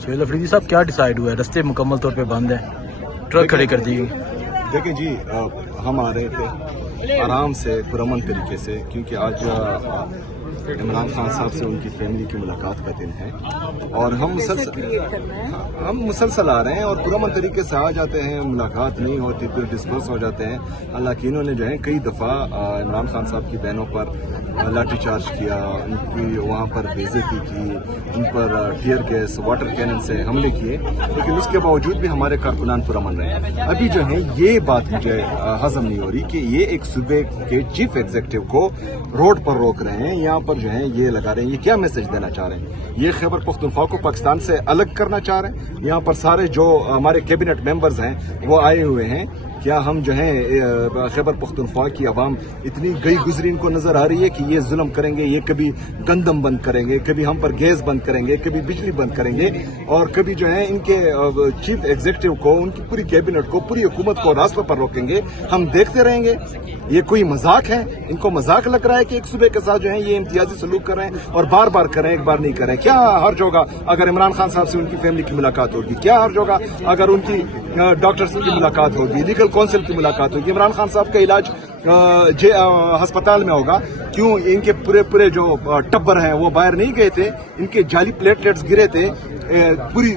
سہیل افریدی صاحب کیا ڈیسائیڈ ہوا ہے؟ رستے مکمل طور پہ بند ہیں، ٹرک کھڑے کر دی گئی. دیکھیں جی، ہم آ رہے تھے آرام سے پرامن طریقے سے، کیونکہ آج عمران خان صاحب سے ان کی فیملی کی ملاقات کا دن ہے، اور ہم مسلسل آ رہے ہیں اور پرامن طریقے سے آ جاتے ہیں. ملاقات نہیں ہوتی پھر ڈسپرس ہو جاتے ہیں. حالانکہ انہوں نے جو ہے کئی دفعہ عمران خان صاحب کی بہنوں پر لاٹھی چارج کیا، ان کی وہاں پر بے عزتی کی، ان پر ٹیئر گیس واٹر کینن سے حملے کیے، لیکن اس کے باوجود بھی ہمارے کارکنان پرامن رہے. ابھی جو ہے یہ بات مجھے ہضم نہیں ہو رہی کہ یہ ایک صوبے کے چیف ایگزیکٹو کو روڈ پر روک رہے ہیں، یہاں پر جو ہے یہ لگا رہے ہیں. یہ کیا میسج دینا چاہ رہے ہیں؟ یہ خیبر پختونخوا کو پاکستان سے الگ کرنا چاہ رہے ہیں. یہاں پر سارے جو ہمارے کیبنٹ ممبرز ہیں وہ آئے ہوئے ہیں. کیا ہم جو ہیں خیبر پختونخوا کی عوام اتنی گئی گزری ان کو نظر آ رہی ہے کہ یہ ظلم کریں گے، یہ کبھی گندم بند کریں گے، کبھی ہم پر گیس بند کریں گے، کبھی بجلی بند کریں گے، اور کبھی جو ہے ان کے چیف ایگزیکٹو کو، ان کی پوری کیبنٹ کو، پوری حکومت کو راستوں پر روکیں گے؟ ہم دیکھتے رہیں گے؟ یہ کوئی مذاق ہے؟ ان کو مذاق لگ رہا ہے کہ ایک صوبے کے ساتھ جو ہے یہ امتیازی سلوک کر رہے ہیں اور بار بار کریں، ایک بار نہیں کریں؟ کیا حرج ہوگا اگر عمران خان صاحب سے ان کی فیملی کی ملاقات ہوگی؟ کیا حرج ہوگا اگر ان کی ڈاکٹر کی ملاقات ہوگی، لیگل کونسل کی ملاقات ہوگی؟ عمران خان صاحب کا علاج ہسپتال میں ہوگا. کیوں ان کے پورے جو ٹبر ہیں وہ باہر نہیں گئے تھے؟ ان کے جعلی پلیٹلیٹس گرے تھے. پوری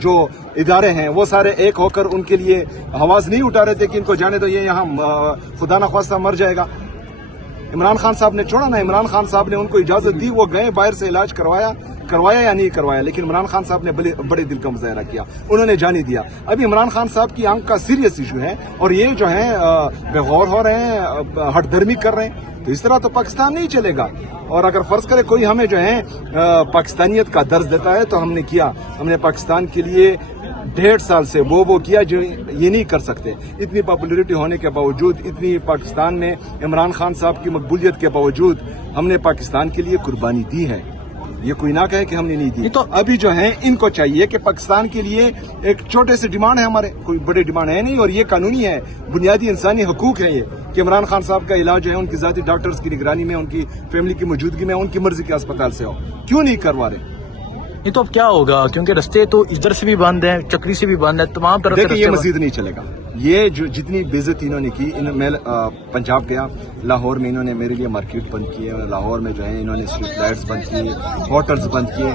جو ادارے ہیں وہ سارے ایک ہو کر ان کے لیے آواز نہیں اٹھا رہے تھے کہ ان کو جانے دو، یہ یہاں خدا نخواستہ مر جائے گا. عمران خان صاحب نے چھوڑا نا، عمران خان صاحب نے ان کو اجازت دی، وہ گئے باہر سے علاج کروایا یا نہیں کروایا، لیکن عمران خان صاحب نے بڑے دل کا مظاہرہ کیا، انہوں نے جانے دیا. ابھی عمران خان صاحب کی آنکھ کا سیریس ایشو ہے اور یہ جو ہے بے غور ہو رہے ہیں، ہٹ درمی کر رہے ہیں. تو اس طرح تو پاکستان نہیں چلے گا. اور اگر فرض کرے کوئی ہمیں جو ہے پاکستانیت کا درس دیتا ہے تو ہم نے کیا، ہم نے پاکستان کے لیے 1.5 سال سے وہ کیا جو یہ نہیں کر سکتے. اتنی پاپولیرٹی ہونے کے باوجود، اتنی پاکستان میں عمران خان صاحب کی مقبولیت کے باوجود ہم نے پاکستان کے لیے قربانی دی ہے. یہ کوئی نہ کہے کہ ہم نے نہیں دی. تو ابھی جو ہے ان کو چاہیے کہ پاکستان کے لیے ایک چھوٹے سے ڈیمانڈ ہے، ہمارے کوئی بڑے ڈیمانڈ ہے نہیں، اور یہ قانونی ہے، بنیادی انسانی حقوق ہے یہ کہ عمران خان صاحب کا علاج جو ہے ان کی ذاتی ڈاکٹرز کی نگرانی میں، ان کی فیملی کی موجودگی میں، ان کی مرضی کے اسپتال سے ہو. کیوں نہیں کروا رہے؟ یہ تو اب کیا ہوگا؟ کیونکہ رستے تو ادھر سے بھی بند ہیں، چکری سے بھی بند ہیں، تمام طرف سے. دیکھیں یہ مزید نہیں چلے گا. یہ جو جتنی بے عزتی انہوں نے کی، میں پنجاب گیا، لاہور میں انہوں نے میرے لیے مارکیٹ بند کیے، لاہور میں جو ہے انہوں نے اسٹریٹ لائٹس بند کیے، ہوٹلز بند کیے.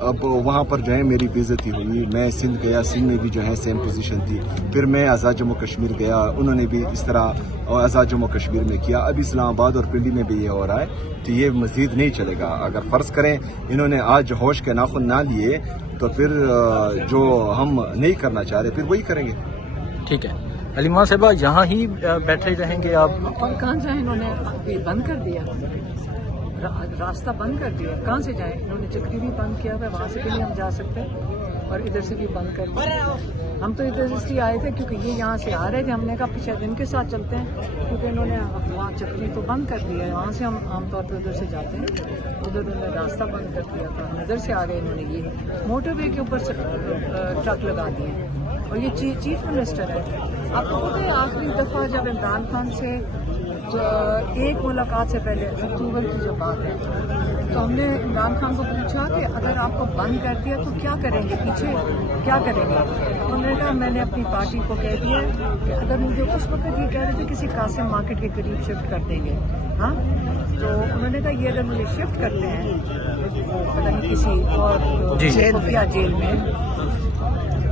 اب وہاں پر جو ہے میری بے عزتی ہوئی. میں سندھ گیا، سندھ میں بھی جو ہے سیم پوزیشن تھی. پھر میں آزاد جموں کشمیر گیا، انہوں نے بھی اس طرح آزاد جموں کشمیر میں کیا. ابھی اسلام آباد اور پنڈی میں بھی یہ ہو رہا ہے. تو یہ مزید نہیں چلے گا. اگر فرض کریں انہوں نے آج ہوش کے ناخن نہ لیے تو پھر جو ہم نہیں کرنا چاہ رہے پھر وہی کریں گے. ٹھیک ہے علیمہ صاحبہ، یہاں ہی بیٹھے رہیں گے آپ؟ اور کہاں جائیں؟ انہوں نے بند کر دیا، راستہ بند کر دیا. کہاں سے جائیں؟ انہوں نے چکری بھی بند کیا ہوا ہے، وہاں سے بھی نہیں ہم جا سکتے، اور ادھر سے بھی بند کر دیا. ہم تو ادھر اس لیے آئے تھے کیونکہ یہ یہاں سے آ رہے تھے. ہم نے کہا پیچھے ان کے ساتھ چلتے ہیں، کیونکہ انہوں نے وہاں چکری تو بند کر دیا ہے. وہاں سے ہم عام طور پہ ادھر سے جاتے ہیں، ادھر انہوں نے راستہ بند کر دیا تھا. ادھر سے آ گئے انہوں نے، یہ موٹر وے کے اوپر سے ٹرک لگا دیے. اور یہ چیف منسٹر ہے. آپ کو پتہ ہے آخری دفعہ جب عمران خان سے ایک ملاقات سے پہلے اکتوبر کی جو بات ہے، تو ہم نے عمران خان کو پوچھا کہ اگر آپ کو بند کر دیا تو کیا کریں گے، پیچھے کیا کریں گے؟ انہوں نے کہا میں نے اپنی پارٹی کو کہہ دیا کہ اگر مجھے اس وقت یہ کہہ رہے تھے کسی قاسم مارکیٹ کے قریب شفٹ کر دیں گے. ہاں تو انہوں نے کہا یہ اگر مجھے شفٹ کرتے ہیں پتہ نہیں کسی اور جیل میں،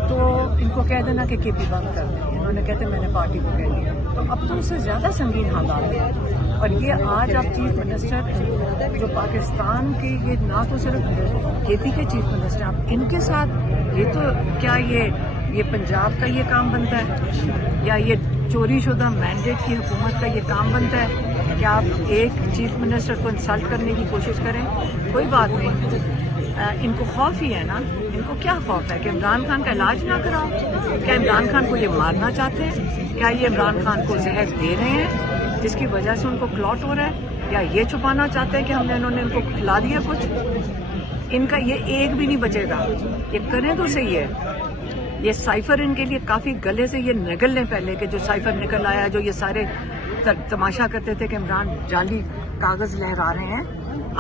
تو ان کو کہہ دینا کہ کے پی بند کر دیں. انہوں نے کہتے میں نے پارٹی کو کہہ دیا. تو اب تو اس سے زیادہ سنگین حالات ہیں. اور یہ آج آپ چیف منسٹر جو پاکستان کے، یہ نہ تو صرف کے پی کے چیف منسٹر، آپ ان کے ساتھ یہ تو کیا یہ پنجاب کا یہ کام بنتا ہے یا یہ چوری شدہ مینڈیٹ کی حکومت کا یہ کام بنتا ہے کہ آپ ایک چیف منسٹر کو انسلٹ کرنے کی کوشش کریں؟ کوئی بات نہیں. ان کو خوف ہی ہے نا. ان کو کیا خوف ہے کہ عمران خان کا علاج نہ کراؤ؟ کیا عمران خان کو یہ مارنا چاہتے ہیں؟ کیا یہ عمران خان کو زہر دے رہے ہیں جس کی وجہ سے ان کو کلاٹ ہو رہا ہے؟ یا یہ چھپانا چاہتے ہیں کہ انہوں نے ان کو کھلا دیا کچھ؟ ان کا یہ ایک بھی نہیں بچے گا. یہ کریں تو صحیح ہے. یہ سائفر ان کے لیے کافی گلے سے یہ نگل لیں پہلے کہ جو سائفر نکل آیا، جو یہ سارے تماشا کرتے تھے کہ عمران جعلی کاغذ لہرا رہے ہیں،